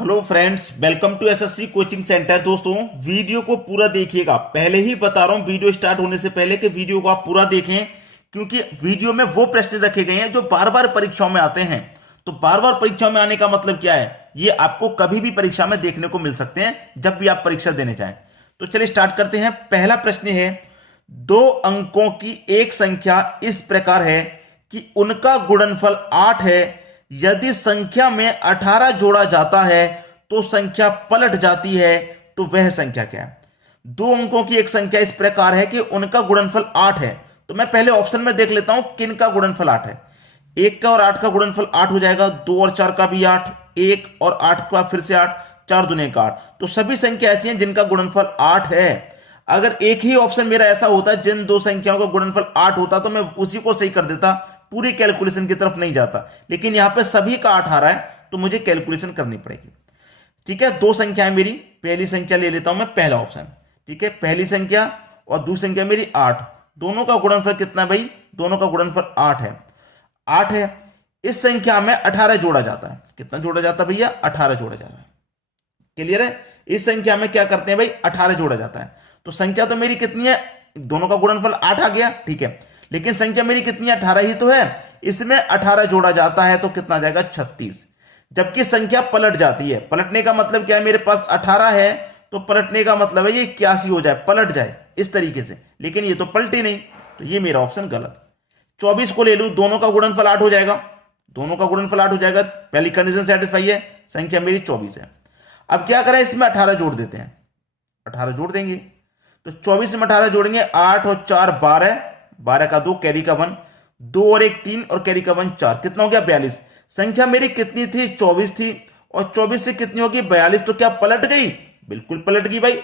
Hello friends, welcome to SSC coaching centre. दोस्तों, video को पूरा देखिएगा। पहले ही बता रहा हूं वीडियो स्टार्ट होने से पहले कि वीडियो को आप पूरा देखें, क्योंकि वीडियो में वो प्रश्न रखे गए हैं जो बार बार परीक्षाओं में आते हैं। तो बार बार परीक्षाओं में आने का मतलब क्या है, ये आपको कभी भी परीक्षा में देखने को मिल सकते हैं जब भी आप परीक्षा देने जाएं। तो चलिए स्टार्ट करते हैं। पहला प्रश्न है, दो अंकों की एक संख्या इस प्रकार है कि उनका गुणनफल 8 है। यदि संख्या में 18 जोड़ा जाता है तो संख्या पलट जाती है, तो वह संख्या क्या है। दो अंकों की एक संख्या इस प्रकार है कि उनका गुणनफल 8 है। तो मैं पहले ऑप्शन में देख लेता हूं किन का गुणनफल 8 है। 1 का और 8 का गुणनफल 8 हो जाएगा, 2 और 4 का भी 8, 1 और 8 का फिर से 8, 4 दूने का 8। तो सभी संख्या ऐसी हैं जिनका गुणनफल 8 है। अगर एक ही ऑप्शन मेरा ऐसा होता जिन दो संख्याओं का गुणनफल 8 होता तो मैं उसी को सही कर देता, पूरी कैलकुलेशन की तरफ नहीं जाता। लेकिन यहां पे सभी का 8 आ रहा है तो मुझे कैलकुलेशन करनी पड़ेगी। ठीक है, दो संख्याएं मेरी, पहली संख्या ले लेता हूं मैं, पहला ऑप्शन। ठीक है, पहली संख्या और दूसरी संख्या मेरी 8, दोनों का गुणनफल कितना है भाई, दोनों का गुणनफल 8 है। 8 है, इस संख्या में 18 जोड़ा जाता है। कितना जोड़ा जाता है भैया, 18 जोड़ा जाता है। क्लियर है, इस संख्या में क्या करते हैं भाई, 18 जोड़ा जाता है। तो संख्या तो मेरी कितनी है, दोनों का गुणनफल 8 आ गया। ठीक है, लेकिन संख्या मेरी कितनी है, 18 ही तो है। इसमें 18 जोड़ा जाता है तो कितना जाएगा, 36। जबकि संख्या पलट जाती है, पलटने का मतलब क्या है, मेरे पास 18 है तो पलटने का मतलब है ये 81 हो जाए, पलट जाए इस तरीके से। लेकिन ये तो पलटी नहीं, तो ये मेरा ऑप्शन गलत। 24 को ले लूं, दोनों का गुणनफल 8 हो जाएगा, दोनों का गुणनफल 8 हो जाएगा। पहली कंडीशन सेटिस्फाई है, संख्या मेरी 24 है। अब क्या करें, इसमें 18 जोड़ देते हैं, 18 जोड़ देंगे। तो 24 में 18 जोड़ेंगे, 8 और 4 12, 12 का 2, कैरी का 1, 2 और 1 3 और कैरी का 1 4, कितना हो गया 42। संख्या मेरी कितनी थी, 24 थी, और 24 से कितनी होगी 42। तो क्या पलट गई, बिल्कुल पलट गई भाई।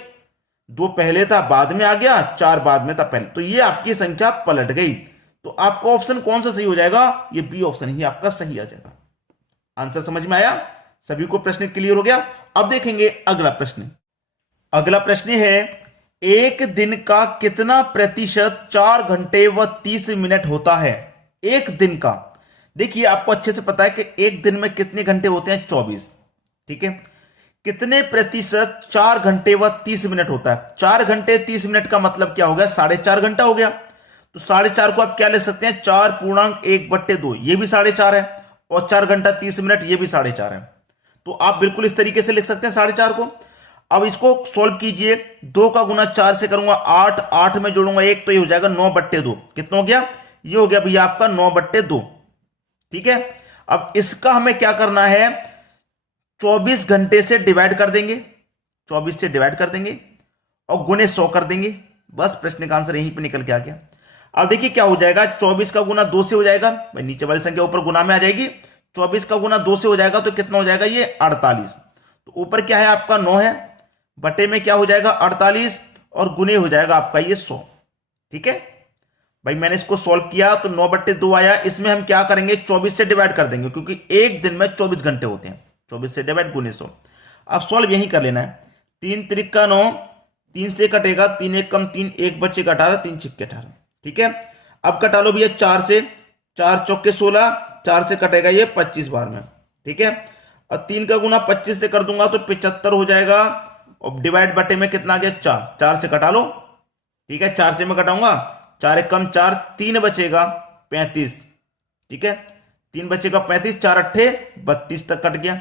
2 पहले था बाद में आ गया, 4 बाद में था पहले, तो ये आपकी संख्या पलट गई। तो आपका ऑप्शन कौन सा सही हो जाएगा, ये बी ऑप्शन ही आपका सही आ जाएगा। आंसर समझ में आया, सभी को प्रश्न क्लियर हो गया। अब देखेंगे अगला प्रश्न। अगला प्रश्न है, एक दिन का कितना प्रतिशत 4 घंटे व 30 मिनट होता है। एक दिन का, देखिए आपको अच्छे से पता है कि एक दिन में कितने घंटे होते हैं, 24। ठीक है, कितने प्रतिशत 4 घंटे व 30 मिनट होता है। 4 घंटे 30 मिनट का मतलब क्या हो गया, 4.5 घंटा हो गया। तो 4.5 को आप क्या लिख सकते हैं, 4.1/2, ये भी 4.5 है, और 4 घंटा 30 मिनट ये भी 4.5 है। तो आप बिल्कुल इस तरीके से लिख सकते हैं 4.5 को। अब इसको सॉल्व कीजिए, 2 का गुना 4 से करूंगा 8, 8 में जोड़ूंगा 1 तो ये हो जाएगा 9/2। कितना हो गया, ये हो गया भैया आपका 9/2। ठीक है, अब इसका हमें क्या करना है, 24 घंटे से डिवाइड कर देंगे, 24 से डिवाइड कर देंगे और गुने 100 कर देंगे। बस प्रश्न का आंसर यहीं पे निकल के आ गया। अब देखिए क्या हो जाएगा, 24 का गुना 2 से हो जाएगा भाई, नीचे वाली संख्या ऊपर गुना में आ जाएगी। 24 का गुना 2 से हो जाएगा तो कितना हो जाएगा, ये 48। तो ऊपर क्या है आपका 9 है, बटे में क्या हो जाएगा 48, और गुने हो जाएगा आपका ये 100। ठीक है भाई, मैंने इसको सॉल्व किया तो 9/2 आया। इसमें हम क्या करेंगे, 24 से डिवाइड कर देंगे, क्योंकि एक दिन में 24 घंटे होते हैं। 24 से डिवाइड गुने 100। अब सॉल्व यही कर लेना है। 3 त्रिक का 9, 3 से कटेगा, 3 1 कम 3, 1 बचेगा 18, 3 छिक्के 18। ठीक है, अब कटा लो भैया 4 से, 4 चौके 16, 4 से कटेगा ये 25 बार में। ठीक है, और 3 का गुना 25 से कर दूंगा तो 75 हो जाएगा, और डिवाइड बटे में कितना आ गया 4, 4 से कटा लो। ठीक है, 4 से मैं कटाऊंगा, 4 1 कम 4, 3 बचेगा 35। ठीक है, 3 बचेगा 35, 4 8 32 तक कट गया।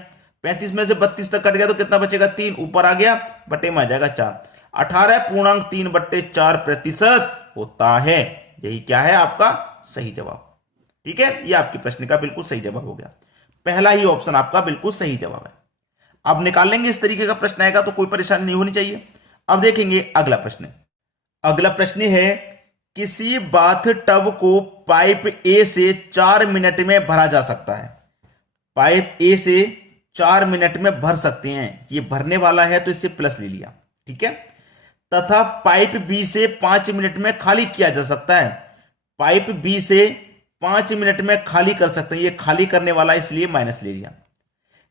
35 में से 32 तक कट गया तो कितना बचेगा, 3 ऊपर आ गया, बटे में आ जाएगा 4। 18.3/4% होता है। यही क्या है आपका सही जवाब। ठीक है, यह आपके प्रश्न का बिल्कुल सही जवाब हो गया। पहला ही ऑप्शन आपका बिल्कुल सही जवाब है। अब निकाल लेंगे, इस तरीके का प्रश्न आएगा तो कोई परेशानी नहीं होनी चाहिए। अब देखेंगे अगला प्रश्न। अगला प्रश्न है, किसी बाथ टब को पाइप ए से 4 मिनट में भरा जा सकता है। पाइप ए से 4 मिनट में भर सकते हैं, ये भरने वाला है तो इससे प्लस ले लिया। ठीक है, तथा पाइप बी से 5 मिनट में खाली किया जा सकता है। पाइप बी से 5 मिनट में खाली कर सकते हैं, ये खाली करने वाला इसलिए माइनस ले लिया।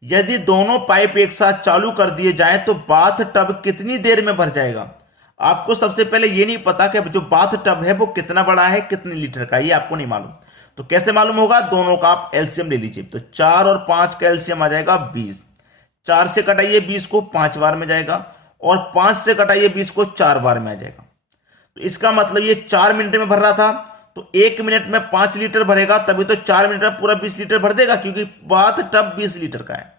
यदि दोनों पाइप एक साथ चालू कर दिए जाएं तो बाथ टब कितनी देर में भर जाएगा। आपको सबसे पहले ये नहीं पता कि जो बाथ टब है वो कितना बड़ा है, कितने लीटर का, ये आपको नहीं मालूम। तो कैसे मालूम होगा, दोनों का आप एलसीएम ले लीजिए। तो 4 और 5 का एलसीएम आ जाएगा 20। 4 से कटाइए 20 को 5 बार में जाएगा, और 5 से कटाइए 20 को 4 बार में आ जाएगा। तो इसका मतलब ये 4 मिनट में भर रहा था, तो 1 मिनट में 5 लीटर भरेगा, तभी तो 4 मिनट में पूरा 20 लीटर भर देगा, क्योंकि बाथ टब 20 लीटर का है।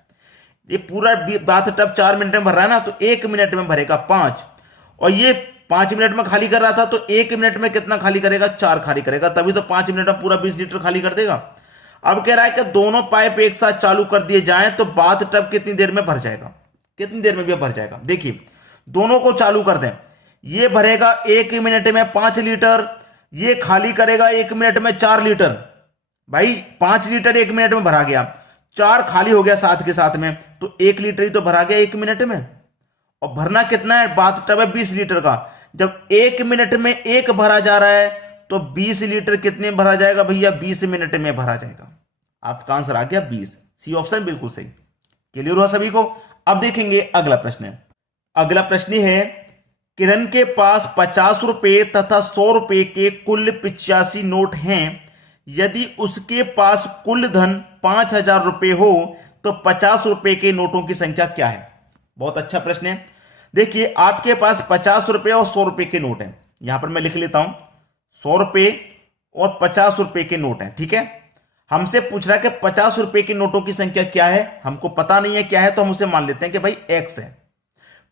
ये पूरा बाथ टब 4 मिनट में भर रहा है ना, तो 1 मिनट में भरेगा 5, और ये 5 मिनट में खाली कर रहा था, तो 1 मिनट में कितना खाली करेगा? 4 खाली करेगा, तभी तो 5 मिनट में पूरा 20 लीटर खाली कर देगा। अब कह रहा है कि दोनों पाइप एक साथ चालू कर दिए जाएं तो बाथ टब कितनी देर में भर जाएगा? कितनी देर में भी भर जाएगा? देखिए, दोनों को चालू कर दें, ये भरेगा 1 मिनट में 5 लीटर, ये खाली करेगा 1 मिनट में 4 लीटर। भाई 5 लीटर 1 मिनट में भरा गया, 4 खाली हो गया साथ के साथ में, तो 1 लीटर ही तो भरा गया 1 मिनट में। और भरना कितना है? बाथ टब है 20 लीटर का, जब 1 मिनट में 1 भरा जा रहा है तो 20 लीटर कितने में भरा जाएगा भैया? 20 मिनट में भरा जाएगा। आपका आंसर आ गया 20, सी ऑप्शन बिल्कुल सही। क्लियर हुआ सभी को? अब देखेंगे अगला प्रश्न। अगला प्रश्न है, किरण के पास 50 रुपए तथा 100 रुपए के कुल 85 नोट हैं। यदि उसके पास कुल धन 5000 रुपए हो तो 50 रुपए के नोटों की संख्या क्या है? बहुत अच्छा प्रश्न है। देखिए, आपके पास 50 रुपए और 100 रुपए के नोट हैं। यहां पर मैं लिख लेता हूं, 100 रुपए और 50 रुपए के नोट हैं। ठीक है, हमसे पूछ रहा है कि 50 रुपए के नोटों की संख्या क्या है। हमको पता नहीं है क्या है, तो हम उसे मान लेते हैं कि भाई x है।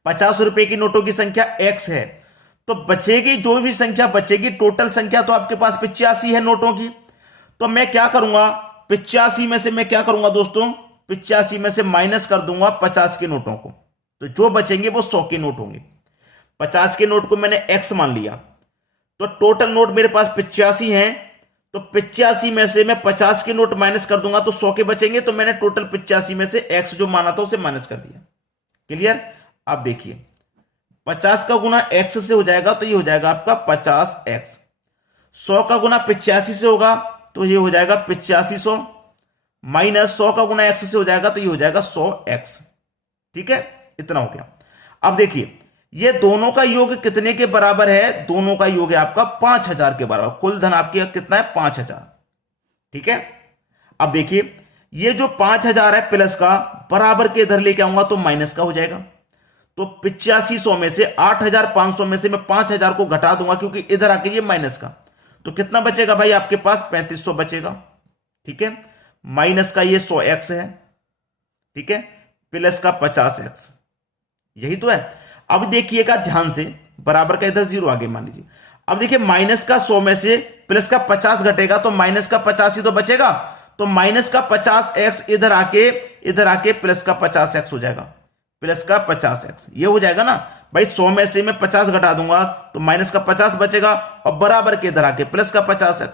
50 रुपए की नोटों की संख्या x है, तो बचेगी जो भी संख्या बचेगी, टोटल संख्या तो आपके पास 85 है नोटों की। तो मैं क्या करूंगा, 85 में से मैं क्या करूंगा दोस्तों, 85 में से माइनस कर दूंगा 50 के नोटों को, तो जो बचेंगे वो 100 के नोट होंगे। 50 के नोट को मैंने x मान लिया, तो टोटल नोट मेरे पास 85 हैं। तो 85 में से मैं 50 के नोट माइनस कर दूंगा तो 100 के बचेंगे। तो मैंने टोटल 85 में से x जो माना था उसे माइनस कर दिया। क्लियर? अब देखिए, 50 का गुना x से हो जाएगा तो ये हो जाएगा आपका 50x। 100 का गुना 85 से होगा तो ये हो जाएगा 8500, माइनस 100 का गुना x से हो जाएगा तो ये हो जाएगा 100x। ठीक है, इतना हो गया। अब देखिए, ये दोनों का योग कितने के बराबर है? दोनों का योग है आपका 5000 के बराबर। कुल धन आपके कितना है? 5000। ठीक है, अब देखिए, ये जो 5000 है प्लस का, बराबर के इधर लेके आऊंगा तो माइनस का हो जाएगा। तो 8500 में से 8500 में से मैं 5000 को घटा दूंगा, क्योंकि इधर आके ये माइनस का, तो कितना बचेगा भाई? आपके पास 3500 बचेगा। ठीक है, माइनस का ये 100x है। ठीक है, प्लस का 50x, यही तो है। अब देखिएगा ध्यान से, बराबर का इधर 0 आगे मान लीजिए। अब देखिए, माइनस का 100 में से प्लस का 50 घटेगा तो माइनस का 50 ही तो बचेगा। तो माइनस का 50x इधर आके प्लस का 50x हो जाएगा। प्लस का 50x ये हो जाएगा ना भाई। 100 में से मैं 50 घटा दूंगा तो माइनस का 50 बचेगा, और बराबर के इधर आके प्लस का 50x।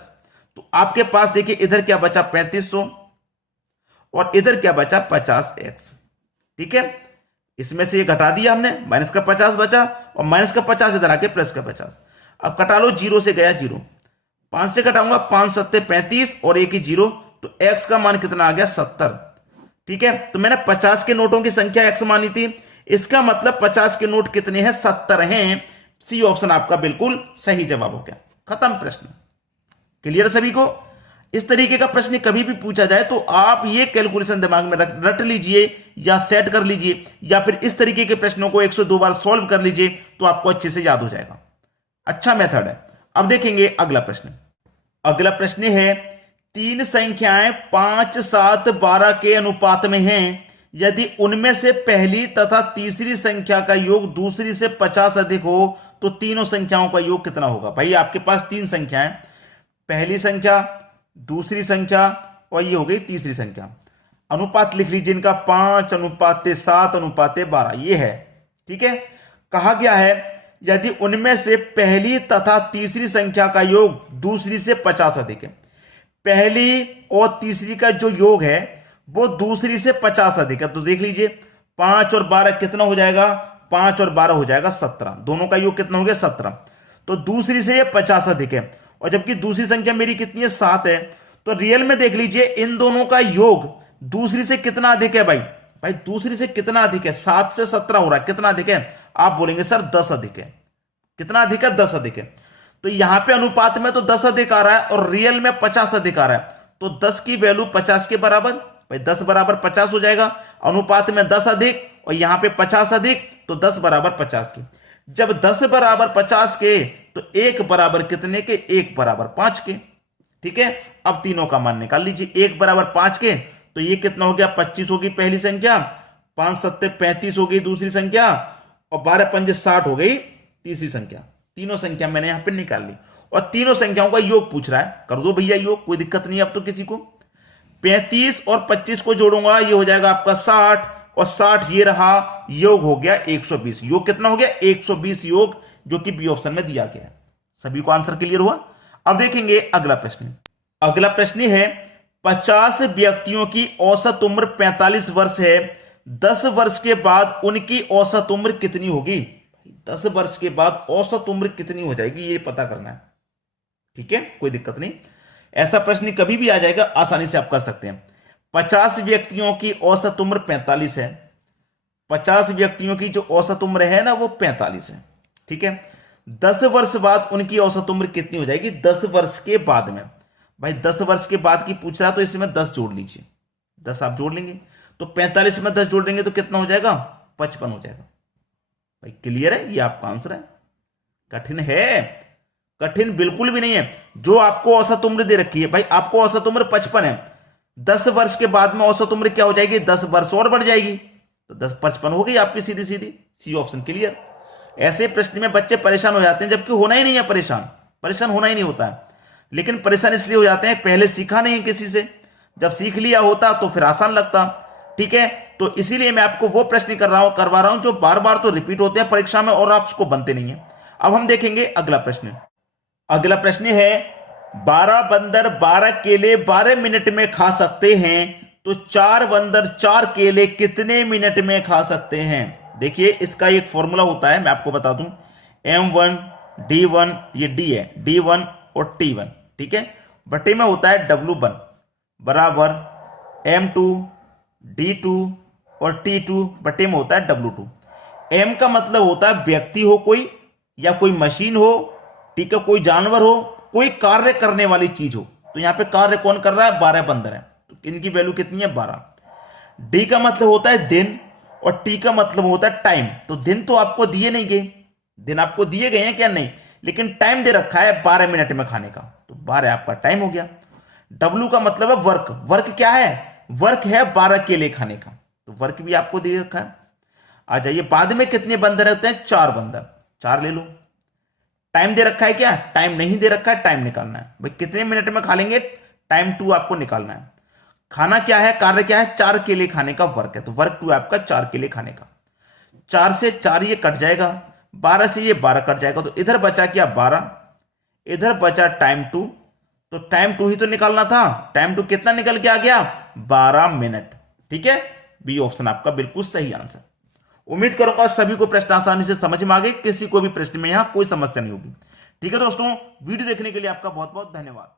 तो आपके पास देखिए, इधर क्या बचा? 3500, और इधर क्या बचा? 50x। ठीक है, इसमें से ये घटा दिया हमने, माइनस का 50 बचा, और माइनस का 50 इधर आके प्लस का 50। अब कटा लो, 0 से गया 0, 5 से घटाऊंगा 5 7 35 और एक ही 0, तो x का मान कितना आ गया? 70। ठीक है, तो मैंने 50 के नोटों की संख्या x मानी थी, इसका मतलब 50 के नोट कितने हैं? 70 हैं। सी ऑप्शन आपका बिल्कुल सही जवाब हो गया। खत्म प्रश्न। क्लियर सभी को? इस तरीके का प्रश्न कभी भी पूछा जाए तो आप ये कैलकुलेशन दिमाग में रट लीजिए, या सेट कर लीजिए, या फिर इस तरीके के प्रश्नों को 102 बार सॉल्व कर लीजिए, तो आपको अच्छे से याद हो जाएगा। अच्छा मेथड है। अब देखेंगे अगला प्रश्न। अगला प्रश्न है, 3 संख्याएं 5, 7, 12 के अनुपात में हैं। यदि उनमें से पहली तथा तीसरी संख्या का योग दूसरी से 50 अधिक हो तो तीनों संख्याओं का योग कितना होगा? भाई आपके पास 3 संख्याएं, पहली संख्या, दूसरी संख्या और ये हो गई तीसरी संख्या। अनुपात लिख लीजिए इनका, 5:7:12 ये है। ठीक है, कहा गया है यदि उनमें से पहली तथा तीसरी संख्या का योग दूसरी से 50 अधिक है। पहली और तीसरी का जो योग है वो दूसरी से 50 अधिक है। तो देख लीजिए, 5 और 12 कितना हो जाएगा? 5 और 12 हो जाएगा 17। दोनों का योग कितना हो गया? 17। तो दूसरी से ये 50 अधिक है, और जबकि दूसरी संख्या मेरी कितनी है? 7 है। तो रियल में देख लीजिए, इन दोनों का योग दूसरी से कितना अधिक है? भाई दूसरी से कितना अधिक है? 7 से 17 हो रहा है, कितना अधिक है? आप बोलेंगे सर 10 अधिक है। कितना अधिक है? 10 अधिक है। तो यहां पे अनुपात में तो 10 अधिक आ रहा है, और रियल में 50 अधिक आ रहा है। तो 10 की वैल्यू 50 के बराबर, भाई 10 बराबर 50 हो जाएगा। अनुपात में 10 अधिक और यहां पे 50 अधिक, तो 10 बराबर 50 के। जब 10 बराबर 50 के तो 1 बराबर कितने के? 1 बराबर 5 के। ठीक है, अब तीनों का मान निकाल लीजिए। 1 बराबर 5 के तो ये कितना हो गया? 25 होगी पहली संख्या, 5 सत्ते 35 हो गई दूसरी संख्या, और 12 पंजे 60 हो गई तीसरी संख्या। तीनों संख्या मैंने यहां पर निकाल ली और तीनों संख्याओं का योग पूछ रहा है। कर दो भैया योग, कोई दिक्कत नहीं है अब तो किसी को। 35 और 25 को जोड़ूंगा, ये हो जाएगा आपका 60, और 60 ये रहा, योग हो गया 120। योग कितना हो गया? 120 योग, जो कि बी ऑप्शन में दिया गया है। सभी को आंसर क्लियर हुआ? अब देखेंगे अगला प्रश्न। अगला प्रश्न है 50 व्यक्तियों की औसत उम्र 45 वर्ष है। 10 वर्ष के बाद उनकी औसत उम्र कितनी होगी? 10 वर्ष के बाद औसत उम्र कितनी हो जाएगी, ये पता करना है। ठीक है, कोई दिक्कत नहीं, ऐसा प्रश्न कभी भी आ जाएगा, आसानी से आप कर सकते हैं। 50 व्यक्तियों की औसत उम्र 45 है। 50 व्यक्तियों की जो औसत उम्र है ना वो 45 है। ठीक है, 10 वर्ष बाद उनकी औसत उम्र कितनी हो जाएगी? 10 वर्ष के बाद में। भाई 10 वर्ष के बाद की पूछ रहा तो इसमें 10 जोड़ लीजिए। 10 आप जोड़ लेंगे तो 45 में 10 जोड़ देंगे तो कितना हो जाएगा? 55 हो जाएगा। भाई क्लियर है? ये आपका आंसर है। कठिन है? कठिन बिल्कुल भी नहीं है। जो आपको औसत उम्र दे रखी है, भाई आपको औसत उम्र 55 है, 10 वर्ष के बाद में औसत उम्र क्या हो जाएगी? 10 वर्ष और बढ़ जाएगी, तो 10 55 हो गई आपकी सीधी सीधी। C option clear. ऐसे प्रश्न में बच्चे परेशान हो जाते हैं, जबकि होना ही नहीं है परेशान होना ही नहीं होता है, लेकिन परेशान इसलिए हो जाते हैं पहले सीखा नहीं किसी से। जब सीख लिया होता तो फिर आसान लगता। ठीक है, तो इसीलिए मैं आपको वो प्रश्न करवा रहा हूं जो बार बार तो रिपीट होते हैं परीक्षा में और आप उसको बनते नहीं है। अब हम देखेंगे अगला प्रश्न। अगला प्रश्न है 12 बंदर 12 केले 12 मिनट में खा सकते हैं, तो 4 बंदर 4 केले कितने मिनट में खा सकते हैं? देखिए इसका एक फॉर्मूला होता है, मैं आपको बता दूं। M1 D1, ये D है, D1 और T1। ठीक है, बटे में होता है W1 बराबर M2 D2 और T2 बटे में होता है W2। M का मतलब होता है व्यक्ति हो कोई, या कोई मशीन हो, ठीक है, कोई जानवर हो, कोई कार्य करने वाली चीज हो। तो यहां पे कार्य कौन कर रहा है? 12 बंदर है, तो इनकी वैल्यू कितनी है? 12। डी का मतलब होता है दिन और टी का मतलब होता है टाइम। तो दिन तो आपको दिए नहीं गए, दिन आपको दिए गए हैं क्या? नहीं, लेकिन टाइम दे रखा है 12 मिनट में खाने का, तो 12 आपका टाइम हो गया। डब्ल्यू का मतलब है वर्क। वर्क क्या है? वर्क है 12 केले खाने का, तो वर्क भी आपको दे रखा है। आ जाइए, बाद में कितने बंदर होते हैं? 4 बंदर, 4 ले लो। टाइम दे रखा है क्या? टाइम नहीं दे रखा है, टाइम निकालना है। भाई कितने मिनट में खा लेंगे? टाइम 2 आपको निकालना है। खाना क्या है? कार्य क्या है? 4 केले खाने का वर्क है, तो वर्क 2 आपका 4 केले खाने का। 4 से 4 ये कट जाएगा, 12 से ये 12 कट जाएगा, तो इधर बचा क्या? 12, इधर बचा टाइम 2, तो टाइम 2 ही तो निकालना था। टाइम 2 कितना निकल के आ गया? 12 मिनट। ठीक है, बी ऑप्शन आपका बिल्कुल सही आंसर। उम्मीद करूंगा सभी को प्रश्न आसानी से समझ में आ गए, किसी को भी प्रश्न में यहां कोई समस्या नहीं होगी। ठीक है दोस्तों, वीडियो देखने के लिए आपका बहुत बहुत धन्यवाद।